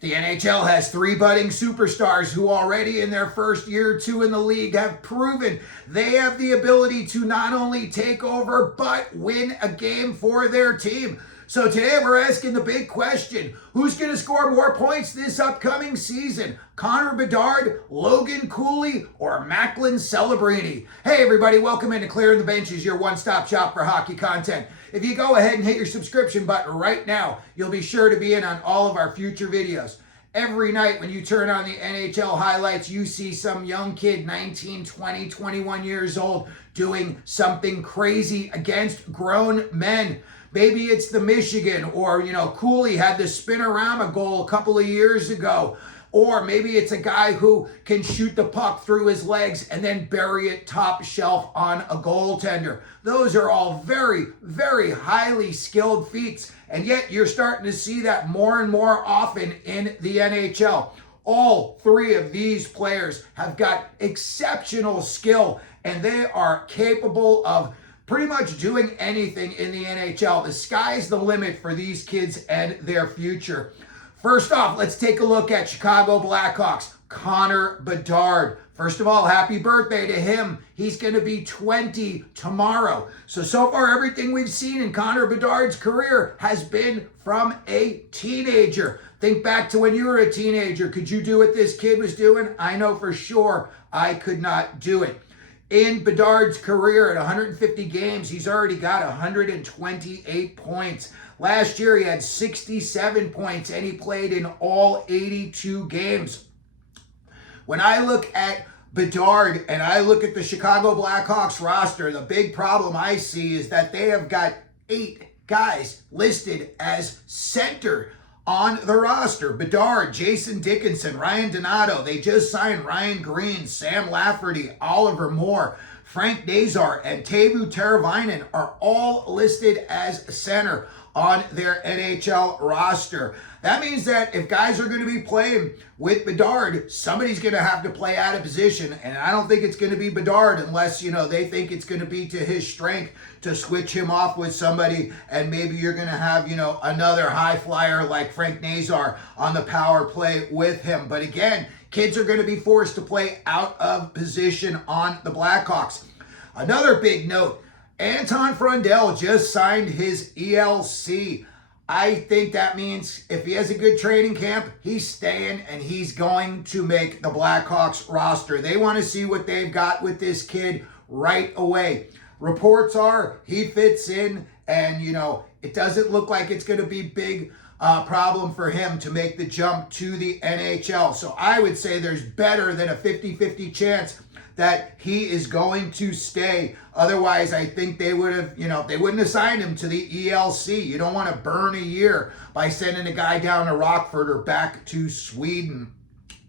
The NHL has three budding superstars who already in their first year or two in the league have proven they have the ability to not only take over but win a game for their team. So today we're asking the big question: who's going to score more points this upcoming season? Connor Bedard, Logan Cooley, or Macklin Celebrini? Hey everybody, welcome into Clearing the Benches, your one-stop shop for hockey content. If you go ahead and hit your subscription button right now, you'll be sure to be in on all of our future videos. Every night when you turn on the NHL highlights, you see some young kid, 19, 20, 21 years old, doing something crazy against grown men. Maybe it's the Michigan, or, Cooley had the spinorama goal a couple of years ago. Or maybe it's a guy who can shoot the puck through his legs and then bury it top shelf on a goaltender. Those are all very, very highly skilled feats. And yet you're starting to see that more and more often in the NHL. All three of these players have got exceptional skill, and they are capable of pretty much doing anything in the NHL. The sky's the limit for these kids and their future. First off, let's take a look at Chicago Blackhawks, Connor Bedard. First of all, happy birthday to him. He's going to be 20 tomorrow. So far, everything we've seen in Connor Bedard's career has been from a teenager. Think back to when you were a teenager. Could you do what this kid was doing? I know for sure I could not do it. In Bedard's career, at 150 games, he's already got 128 points. Last year, he had 67 points, and he played in all 82 games. When I look at Bedard and I look at the Chicago Blackhawks roster, the big problem I see is that they have got 8 guys listed as center on the roster. Bedard, Jason Dickinson, Ryan Donato. They just signed Ryan Green, Sam Lafferty, Oliver Moore, Frank Nazar, and Teuvo Teravainen are all listed as center on their NHL roster. That means that if guys are going to be playing with Bedard, somebody's going to have to play out of position, and I don't think it's going to be Bedard unless, they think it's going to be to his strength to switch him off with somebody, and maybe you're going to have, another high flyer like Frank Nazar on the power play with him. But again, kids are going to be forced to play out of position on the Blackhawks. Another big note: Anton Frundell just signed his ELC. I think that means if he has a good training camp, he's staying and he's going to make the Blackhawks roster. They want to see what they've got with this kid right away. Reports are he fits in, and, it doesn't look like it's going to be big problem for him to make the jump to the NHL. So I would say there's better than a 50-50 chance that he is going to stay. Otherwise, I think they would have, they wouldn't have signed him to the ELC. You don't want to burn a year by sending a guy down to Rockford or back to Sweden.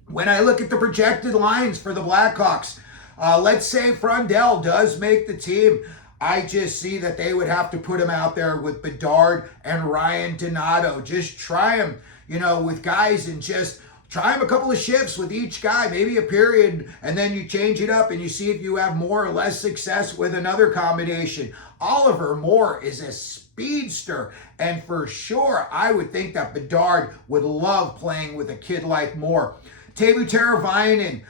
When I look at the projected lines for the Blackhawks, let's say Frundell does make the team. I just see that they would have to put him out there with Bedard and Ryan Donato. Just try him, with guys, and just try him a couple of shifts with each guy, maybe a period, and then you change it up and you see if you have more or less success with another combination. Oliver Moore is a speedster, and for sure, I would think that Bedard would love playing with a kid like Moore. Teuvo Teravainen,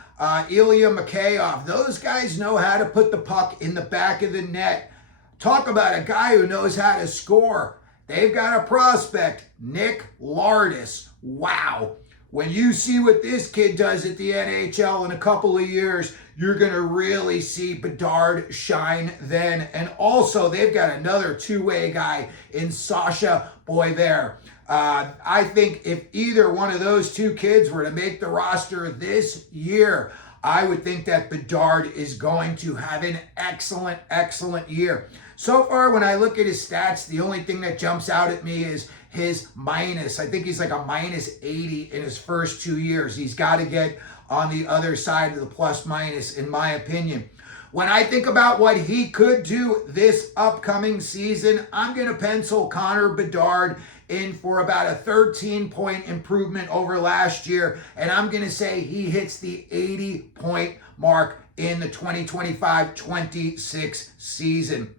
Ilya Mikheyev, those guys know how to put the puck in the back of the net. Talk about a guy who knows how to score. They've got a prospect, Nick Lardis. Wow. When you see what this kid does at the NHL in a couple of years, you're going to really see Bedard shine then. And also, they've got another two-way guy in Sasha Boisvert. I think if either one of those two kids were to make the roster this year, I would think that Bedard is going to have an excellent, excellent year. So far, when I look at his stats, the only thing that jumps out at me is his minus. I think he's like a minus 80 in his first 2 years. He's got to get on the other side of the plus minus, in my opinion. When I think about what he could do this upcoming season, I'm going to pencil Connor Bedard in for about a 13-point improvement over last year, and I'm going to say he hits the 80-point mark in the 2025-26 season.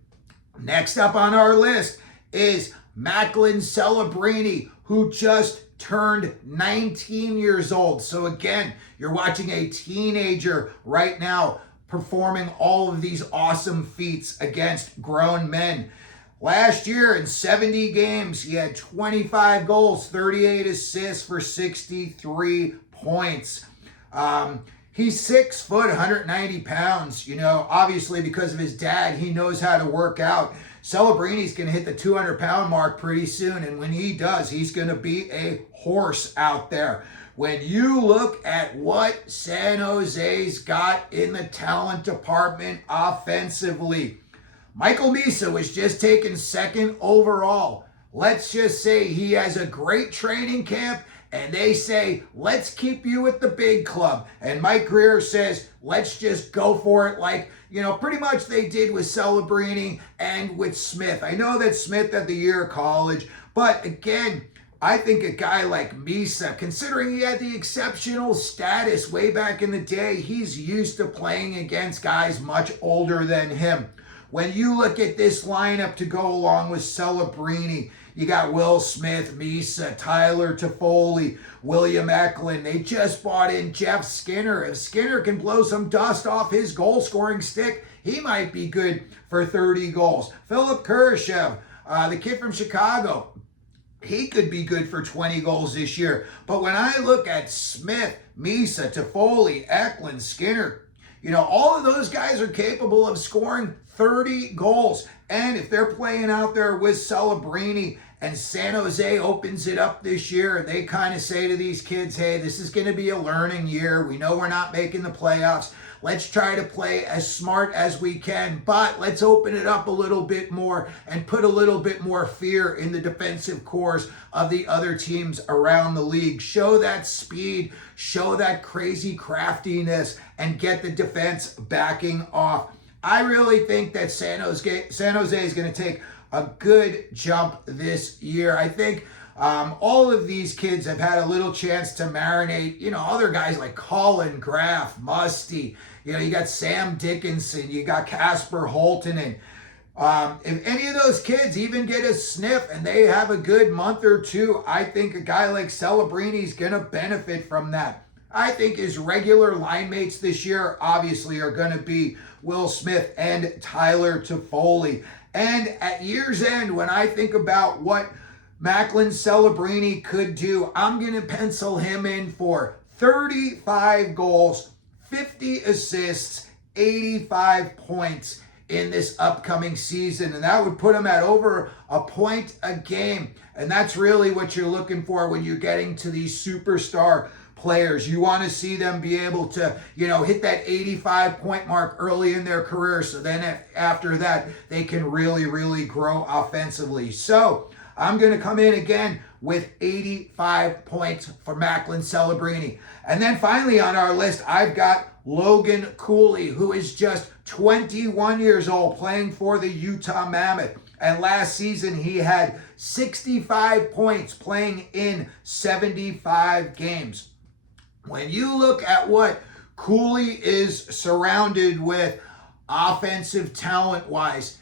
Next up on our list is Macklin Celebrini, who just turned 19 years old. So again, you're watching a teenager right now performing all of these awesome feats against grown men. Last year in 70 games, he had 25 goals, 38 assists for 63 points. He's 6 foot, 190 pounds. You know, obviously because of his dad, he knows how to work out. Celebrini's going to hit the 200-pound mark pretty soon, and when he does, he's going to be a horse out there. When you look at what San Jose's got in the talent department offensively, Michael Misa was just taken second overall. Let's just say he has a great training camp, and they say, let's keep you at the big club. And Mike Greer says, let's just go for it like, you know, pretty much they did with Celebrini and with Smith. I know that Smith had the year of college, but again, I think a guy like Misa, considering he had the exceptional status way back in the day, he's used to playing against guys much older than him. When you look at this lineup to go along with Celebrini, you got Will Smith, Misa, Tyler Toffoli, William Macklin. They just bought in Jeff Skinner. If Skinner can blow some dust off his goal-scoring stick, he might be good for 30 goals. Philip Kurashev, the kid from Chicago, he could be good for 20 goals this year. But when I look at Smith, Misa, Toffoli, Eklund, Skinner, you know, all of those guys are capable of scoring 30 goals. And if they're playing out there with Celebrini and San Jose opens it up this year and they kind of say to these kids, hey, this is going to be a learning year. We know we're not making the playoffs. Let's try to play as smart as we can, but let's open it up a little bit more and put a little bit more fear in the defensive cores of the other teams around the league. Show that speed, show that crazy craftiness, and get the defense backing off. I really think that San Jose is going to take a good jump this year. I think all of these kids have had a little chance to marinate. You know, other guys like Colin Graff, Musty. You know, you got Sam Dickinson. You got Casper Holtonen. If any of those kids even get a sniff and they have a good month or two, I think a guy like Celebrini is going to benefit from that. I think his regular line mates this year obviously are going to be Will Smith and Tyler Toffoli. And at year's end, when I think about what Macklin Celebrini could do, I'm going to pencil him in for 35 goals, 50 assists, 85 points in this upcoming season. And that would put him at over a point a game. And that's really what you're looking for when you're getting to these superstar players. You want to see them be able to, you know, hit that 85-point mark early in their career. So then after that, they can really, really grow offensively. So I'm going to come in again with 85 points for Macklin Celebrini. And then finally on our list, I've got Logan Cooley, who is just 21 years old, playing for the Utah Mammoth. And last season, he had 65 points playing in 75 games. When you look at what Cooley is surrounded with offensive talent-wise,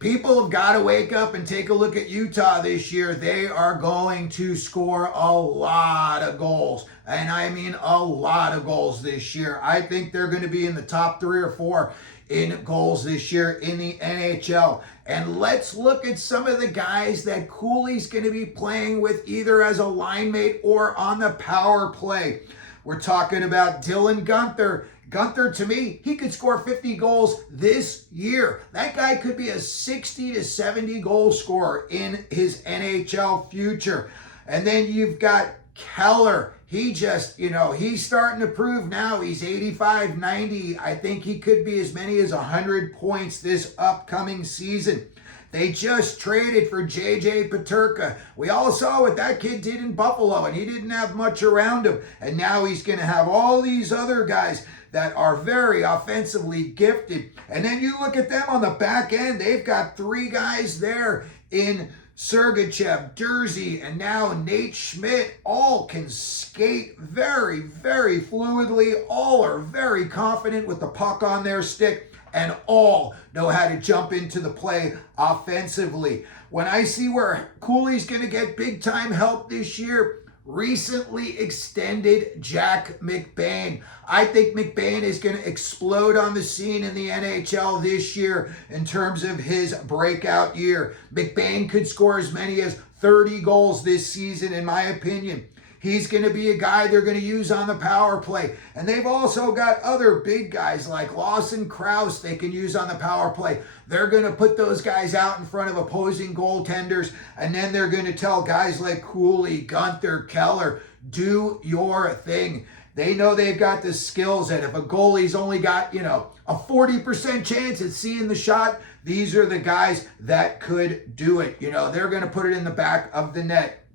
people have got to wake up and take a look at Utah this year. They are going to score a lot of goals. And I mean a lot of goals this year. I think they're going to be in the top 3 or 4 in goals this year in the NHL. And let's look at some of the guys that Cooley's going to be playing with either as a line mate or on the power play. We're talking about Dylan Guenther. Guenther, to me, he could score 50 goals this year. That guy could be a 60 to 70 goal scorer in his NHL future. And then you've got Keller. He just, you know, he's starting to prove now. He's 85, 90. I think he could be as many as 100 points this upcoming season. They just traded for J.J. Peterka. We all saw what that kid did in Buffalo, and he didn't have much around him. And now he's going to have all these other guys that are very offensively gifted. And then you look at them on the back end. They've got 3 guys there in Sergachev, Dursey, and now Nate Schmidt. All can skate very, very fluidly. All are very confident with the puck on their stick, and all know how to jump into the play offensively. When I see where Cooley's going to get big-time help this year, recently extended Jack McBain. I think McBain is going to explode on the scene in the NHL this year in terms of his breakout year. McBain could score as many as 30 goals this season, in my opinion. He's going to be a guy they're going to use on the power play. And they've also got other big guys like Lawson Krause they can use on the power play. They're going to put those guys out in front of opposing goaltenders, and then they're going to tell guys like Cooley, Gunther, Keller, do your thing. They know they've got the skills, and if a goalie's only got, a 40% chance at seeing the shot, these are the guys that could do it. They're going to put it in the back of the net.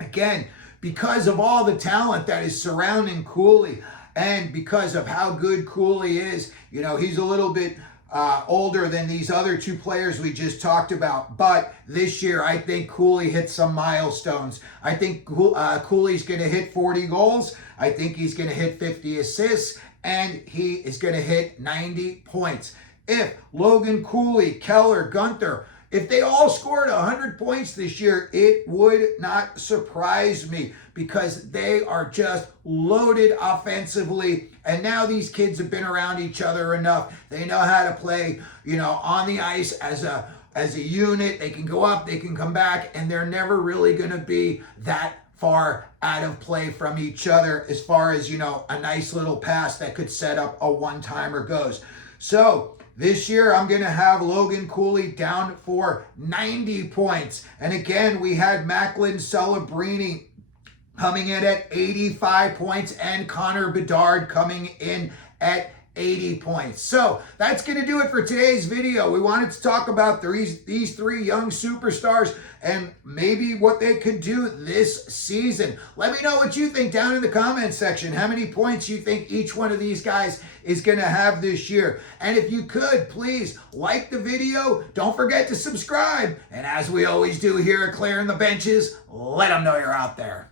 Again, because of all the talent that is surrounding Cooley, and because of how good Cooley is, he's a little bit older than these other two players we just talked about. But this year, I think Cooley hit some milestones. I think Cooley's going to hit 40 goals. I think he's going to hit 50 assists, and he is going to hit 90 points. If Logan Cooley, Keller, Gunther, if they all scored 100 points this year, it would not surprise me, because they are just loaded offensively. And now these kids have been around each other enough. They know how to play, on the ice as a unit. They can go up, they can come back, and they're never really going to be that far out of play from each other as far as, a nice little pass that could set up a one-timer goes. So this year, I'm going to have Logan Cooley down for 90 points. And again, we had Macklin Celebrini coming in at 85 points and Connor Bedard coming in at 80 points. So that's going to do it for today's video. We wanted to talk about these three young superstars and maybe what they could do this season. Let me know what you think down in the comments section. How many points you think each one of these guys is going to have this year. And if you could, please like the video. Don't forget to subscribe. And as we always do here at Clearing the Benches, let them know you're out there.